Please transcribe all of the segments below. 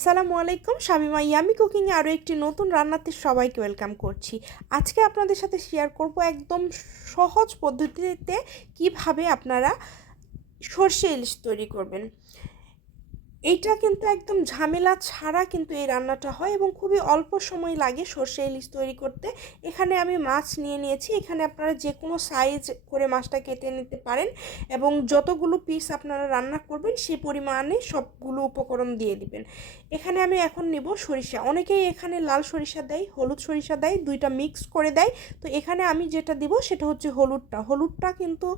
আসসালামু আলাইকুম, শামিমা ইয়ামি কুকিংয়ে আরও একটি নতুন রান্নাতে সবাইকে ওয়েলকাম করছি। আজকে আপনাদের সাথে শেয়ার করব একদম সহজ পদ্ধতিতে কীভাবে আপনারা সর্ষে ইলিশ তৈরি করবেন। এইটা কিন্তু একদম ঝামেলা ছাড়া কিন্তু এই রান্নাটা হয় এবং খুবই অল্প সময় লাগে সর্ষে ইলিশ তৈরি করতে। এখানে আমি মাছ নিয়ে নিয়েছি। এখানে আপনারা যে কোনো সাইজ করে মাছটা কেটে নিতে পারেন এবং যতগুলো পিস আপনারা রান্না করবেন সে পরিমাণে সবগুলো উপকরণ দিয়ে দিবেন। এখানে আমি এখন নেব সরিষা। অনেকেই এখানে লাল সরিষা দেয়, হলুদ সরিষা দেয়, দুইটা মিক্স করে দেয়। তো এখানে আমি যেটা দিব সেটা হচ্ছে হলুদটা। হলুদটা কিন্তু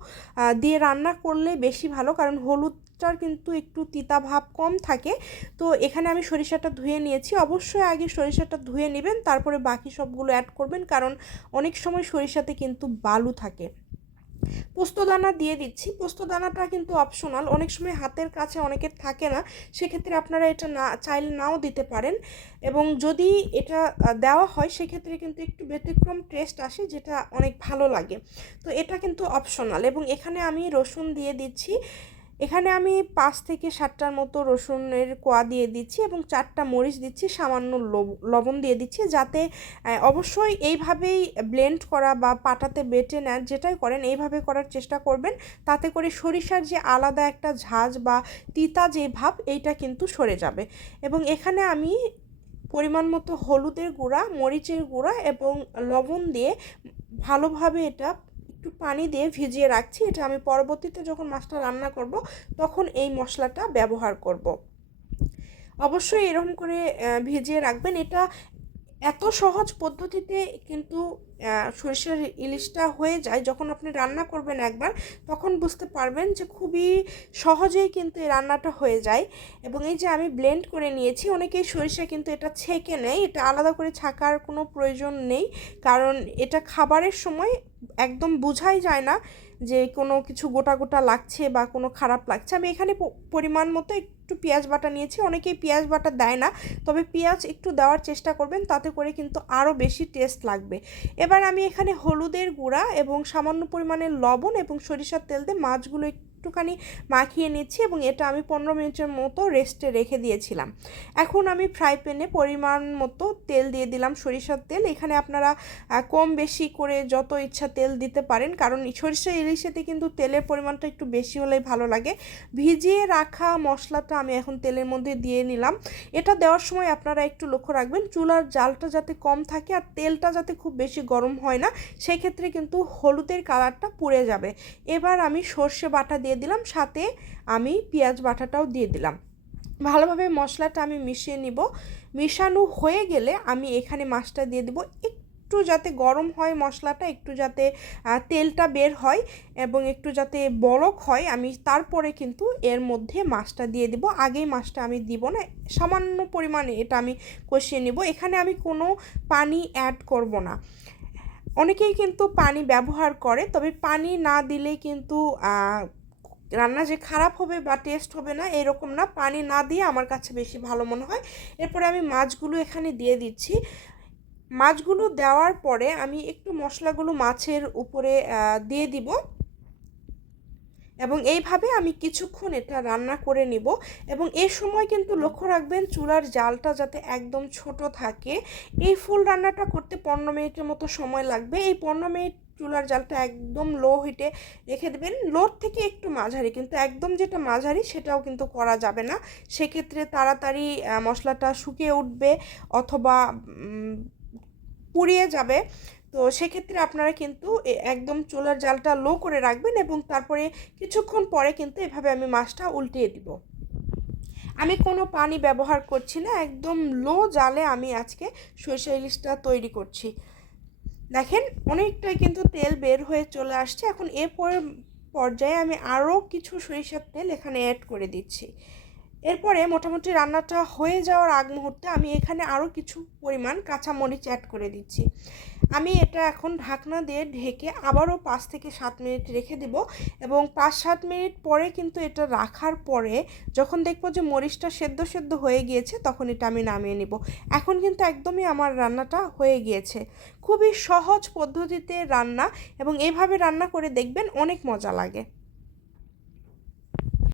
দিয়ে রান্না করলে বেশি ভালো কারণ হলুদ মাছটার কিন্তু একটু তিতা ভাব কম থাকে। তো এখানে আমি সরিষাটা ধুয়ে নিয়েছি। অবশ্যই আগে সরিষাটা ধুয়ে নেবেন, তারপরে বাকি সবগুলো অ্যাড করবেন, কারণ অনেক সময় সরিষাতে কিন্তু বালু থাকে। পোস্তদানা দিয়ে দিচ্ছি। পোস্তদানাটা কিন্তু অপশনাল অনেক সময় হাতের কাছে অনেকের থাকে না, সেক্ষেত্রে আপনারা এটা না, চাইলে নাও দিতে পারেন। এবং যদি এটা দেওয়া হয়, সেক্ষেত্রে কিন্তু একটু ব্যতিক্রম টেস্ট আসে, যেটা অনেক ভালো লাগে। তো এটা কিন্তু অপশনাল এবং এখানে আমি রসুন দিয়ে দিচ্ছি। এখানে আমি পাঁচ থেকে সাতটার মতো রসুনের কোয়া দিয়ে দিচ্ছি এবং চারটা মরিচ দিচ্ছি, সামান্য লবণ দিয়ে দিচ্ছি যাতে অবশ্যই এইভাবেই ব্লেন্ড করা বা পাটাতে বেটে নেন, যেটাই করেন এইভাবে করার চেষ্টা করবেন। তাতে করে সরিষার যে আলাদা একটা ঝাঁজ বা তিতা যে ভাব, এইটা কিন্তু সরে যাবে। এবং এখানে আমি পরিমাণ মতো হলুদের গুঁড়া, মরিচের গুঁড়া এবং লবণ দিয়ে ভালোভাবে এটা একটু পানি দিয়ে ভিজিয়ে রাখছি। এটা আমি পরবর্তীতে যখন মাছটা রান্না করব, তখন এই মশলাটা ব্যবহার করব। অবশ্যই এরকম করে ভিজিয়ে রাখবেন। এটা এত সহজ পদ্ধতিতে কিন্তু সরিষার ইলিশটা হয়ে যায় যখন আপনি রান্না করবেন একবার, তখন বুঝতে পারবেন যে খুবই সহজেই কিন্তু এই রান্নাটা হয়ে যায়। এবং এই যে আমি ব্লেন্ড করে নিয়েছি, অনেকেই সরিষা কিন্তু এটা ছেঁকে নেয়, এটা আলাদা করে ছাকার কোনো প্রয়োজন নেই। কারণ এটা খাবারের সময় একদম বোঝাই যায় না যে কোনো কিছু গোটা গোটা লাগছে বা কোনো খারাপ লাগছে, আমি এখানে পরিমাণ মতো একটু পেঁয়াজ বাটা নিয়েছি। অনেকেই পেঁয়াজ বাটা দেয় না, তবে পেঁয়াজ একটু দেওয়ার চেষ্টা করবেন, তাতে করে কিন্তু আরও বেশি টেস্ট লাগবে। এবার আমি এখানে হলুদের গুঁড়া এবং সামান্য পরিমাণে লবণ এবং সরিষার তেল দিয়ে মাছগুলো একটুখানি মাখিয়ে নিচ্ছি এবং এটা আমি পনেরো মিনিটের মতো রেস্টে রেখে দিয়েছিলাম। এখন আমি ফ্রাই প্যানে পরিমাণ মতো তেল দিয়ে দিলাম, সরিষার তেল। এখানে আপনারা কম বেশি করে যত ইচ্ছা তেল দিতে পারেন, কারণ সরিষা ইলিশেতে কিন্তু তেলের পরিমাণটা একটু বেশি হলেই ভালো লাগে। ভিজিয়ে রাখা মশলাটা আমি এখন তেলের মধ্যে দিয়ে নিলাম। এটা দেওয়ার সময় আপনারা একটু লক্ষ্য রাখবেন, চুলার জালটা যাতে কম থাকে আর তেলটা যাতে খুব বেশি গরম হয় না, সেক্ষেত্রে কিন্তু হলুদের কালারটা পুড়ে যাবে। এবার আমি সর্ষে বাটা দিয়ে দিয়ে দিলাম, সাথে আমি পেঁয়াজ বাটাটাও দিয়ে দিলাম। ভালোভাবে মশলাটা আমি মিশিয়ে নিব। মিশানো হয়ে গেলে আমি এখানে মাছটা দিয়ে দেবো। একটু যাতে গরম হয় মশলাটা, একটু যাতে তেলটা বের হয় এবং একটু যাতে বরক হয়, আমি তারপরে কিন্তু এর মধ্যে মাছটা দিয়ে দিব। আগেই মাছটা আমি দিব না, সামান্য পরিমাণে এটা আমি কষিয়ে নিব। এখানে আমি কোনো পানি অ্যাড করব না। অনেকেই কিন্তু পানি ব্যবহার করে, তবে পানি না দিলেই কিন্তু রান্না যে খারাপ হবে বা টেস্ট হবে না, এরকম না। পানি না দিয়ে আমার কাছে বেশি ভালো মনে হয়। এরপরে আমি মাছগুলো এখানে দিয়ে দিচ্ছি। মাছগুলো দেওয়ার পরে আমি একটু মশলাগুলো মাছের উপরে দিয়ে দিব। এবং এইভাবে আমি কিছুক্ষণ এটা রান্না করে নিব। এবং এই সময় কিন্তু লক্ষ্য রাখবেন, চুলার জালটা যাতে একদম ছোট থাকে। এই ফুল রান্নাটা করতে পনেরো মিনিটের মতো সময় লাগবে। এই পনেরো মিনিট চুলার জালটা একদম লো হিটে রেখে দেবেন। লোর থেকে একটু মাঝারি, কিন্তু একদম যেটা মাঝারি সেটাও কিন্তু করা যাবে না। সেক্ষেত্রে তাড়াতাড়ি মশলাটা শুকিয়ে উঠবে অথবা পুড়িয়ে যাবে। তো সেক্ষেত্রে আপনারা কিন্তু একদম চুলার জালটা লো করে রাখবেন এবং তারপরে কিছুক্ষণ পরে কিন্তু এভাবে আমি মাছটা উল্টিয়ে দিব। আমি কোনো পানি ব্যবহার করছি না, একদম লো জালে আমি আজকে সরষে ইলিশটা তৈরি করছি। দেখেন অনেকটাই কিন্তু তেল বের হয়ে চলে আসছে। এখন এরপর পর্যায়ে আমি আরও কিছু সরিষার তেল এখানে অ্যাড করে দিচ্ছি। এরপরে মোটামুটি রান্নাটা হয়ে যাওয়ার আগ মুহূর্তে আমি এখানে আরও কিছু পরিমাণ কাঁচামরিচ অ্যাড করে দিচ্ছি। আমি এটা এখন ঢাকনা দিয়ে ঢেকে আবারও পাঁচ থেকে সাত মিনিট রেখে দেব এবং পাঁচ সাত মিনিট পরে কিন্তু এটা রাখার পরে যখন দেখব যে মরিচটা সেদ্ধ সেদ্ধ হয়ে গিয়েছে তখন এটা আমি নামিয়ে নেব। এখন কিন্তু একদমই আমার রান্নাটা হয়ে গিয়েছে। খুবই সহজ পদ্ধতিতে রান্না এবং এভাবে রান্না করে দেখবেন অনেক মজা লাগে।